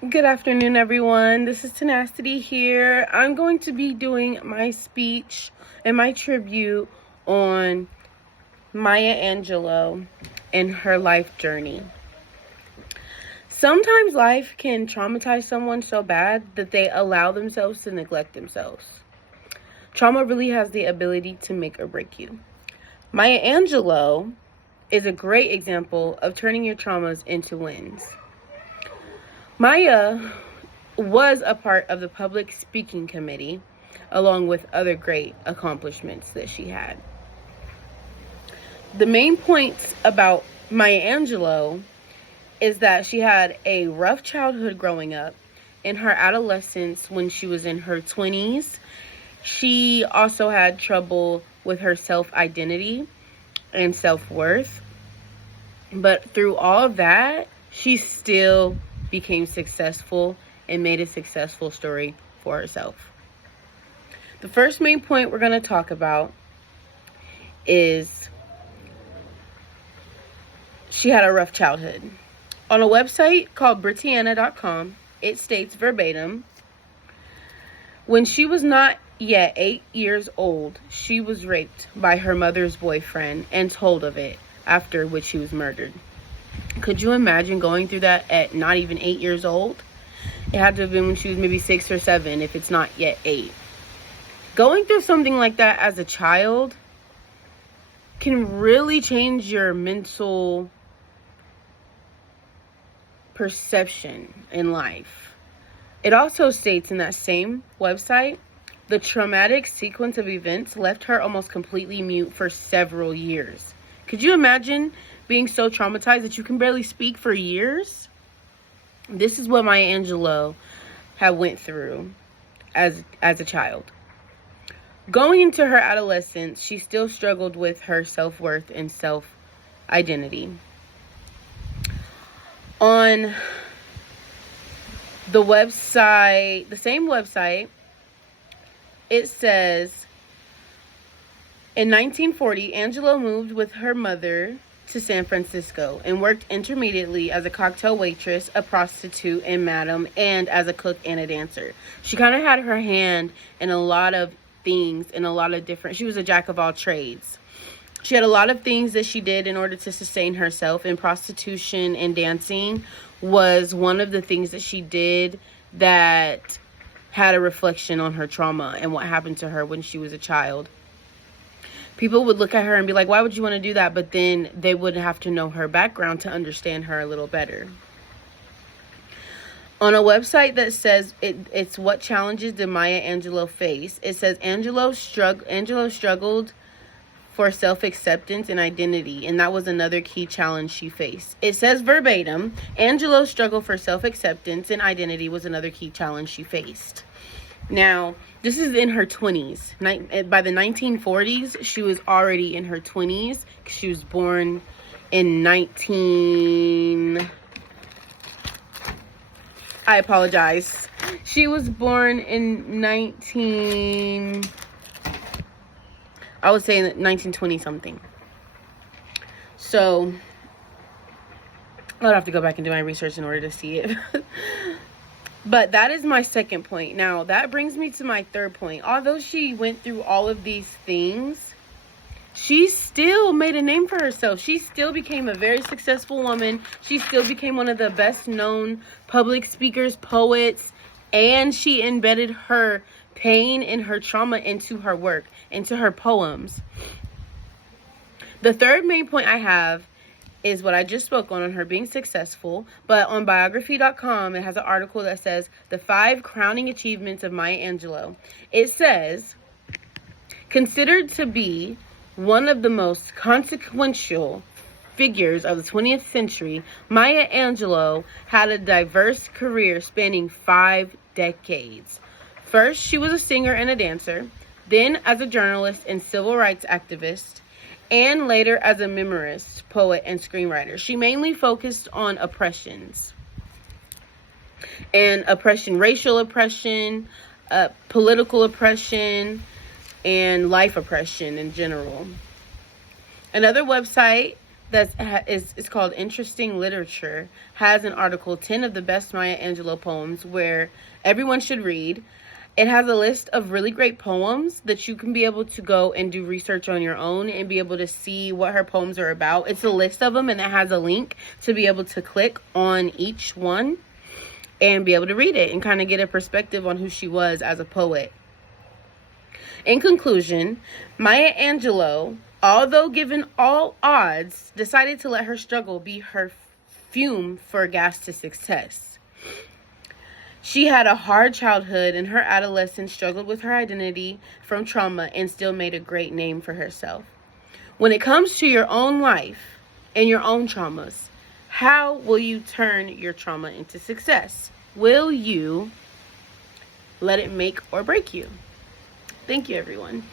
Good afternoon, everyone. This is Tenacity here. I'm going to be doing my speech and my tribute on Maya Angelou and her life journey. Sometimes life can traumatize someone so bad that they allow themselves to neglect themselves. Trauma really has the ability to make or break you. Maya Angelou is a great example of turning your traumas into wins. Maya was a part of the public speaking committee, along with other great accomplishments that she had. The main points about Maya Angelou is that she had a rough childhood growing up. In her adolescence, when she was in her 20s, she also had trouble with her self-identity and self-worth. But through all of that, she still became successful and made a successful story for herself. The first main point we're going to talk about is she had a rough childhood. On a website called Britannia.com, it states verbatim, when she was not yet 8 years old, she was raped by her mother's boyfriend and told of it, after which she was murdered. Could you imagine going through that at not even 8 years old? It had to have been when she was maybe 6 or 7, if it's not yet 8. Going through something like that as a child can really change your mental perception in life. It also states in that same website, the traumatic sequence of events left her almost completely mute for several years. Could you imagine being so traumatized that you can barely speak for years? This is what Maya Angelou had went through as a child. Going into her adolescence, she still struggled with her self-worth and self-identity. On the website, the same website, it says, in 1940, Angelou moved with her mother to San Francisco and worked intermittently as a cocktail waitress, a prostitute, and madam, and as a cook and a dancer. She kind of had her hand in a lot of things, in a lot of different, she was a jack of all trades. She had a lot of things that she did in order to sustain herself, and prostitution and dancing was one of the things that she did that had a reflection on her trauma and what happened to her when she was a child. People would look at her and be like, why would you want to do that? But then they would have to know her background to understand her a little better. On a website that says it's what challenges did Maya Angelou face, it says Angelou struggled for self-acceptance and identity, and that was another key challenge she faced. It says verbatim, Angelou's struggle for self-acceptance and identity was another key challenge she faced. Now, this is in her 20s. By the 1940s, she was already in her 20s. She was born in I apologize. She was born in I would say 1920 something. So, I'd have to go back and do my research in order to see it. But that is my second point. Now, that brings me to my third point. Although she went through all of these things, she still made a name for herself. She still became a very successful woman. She still became one of the best known public speakers, poets, and she embedded her pain and her trauma into her work, into her poems. The third main point I have is what I just spoke on her being successful, but on biography.com, it has an article that says the 5 crowning achievements of Maya Angelou. It says, considered to be one of the most consequential figures of the 20th century, Maya Angelou had a diverse career spanning 5 decades. First, she was a singer and a dancer, then as a journalist and civil rights activist, and later as a memoirist, poet, and screenwriter. She mainly focused on oppressions. And oppression, racial oppression, political oppression, and life oppression in general. Another website it's called Interesting Literature, has an article, 10 of the best Maya Angelou poems, where everyone should read. It has a list of really great poems that you can be able to go and do research on your own and be able to see what her poems are about. It's a list of them, and it has a link to be able to click on each one and be able to read it and kind of get a perspective on who she was as a poet. In conclusion, Maya Angelou, although given all odds, decided to let her struggle be her fume for gas to success. She had a hard childhood, and her adolescence struggled with her identity from trauma and still made a great name for herself. When it comes to your own life and your own traumas, how will you turn your trauma into success? Will you let it make or break you? Thank you, everyone.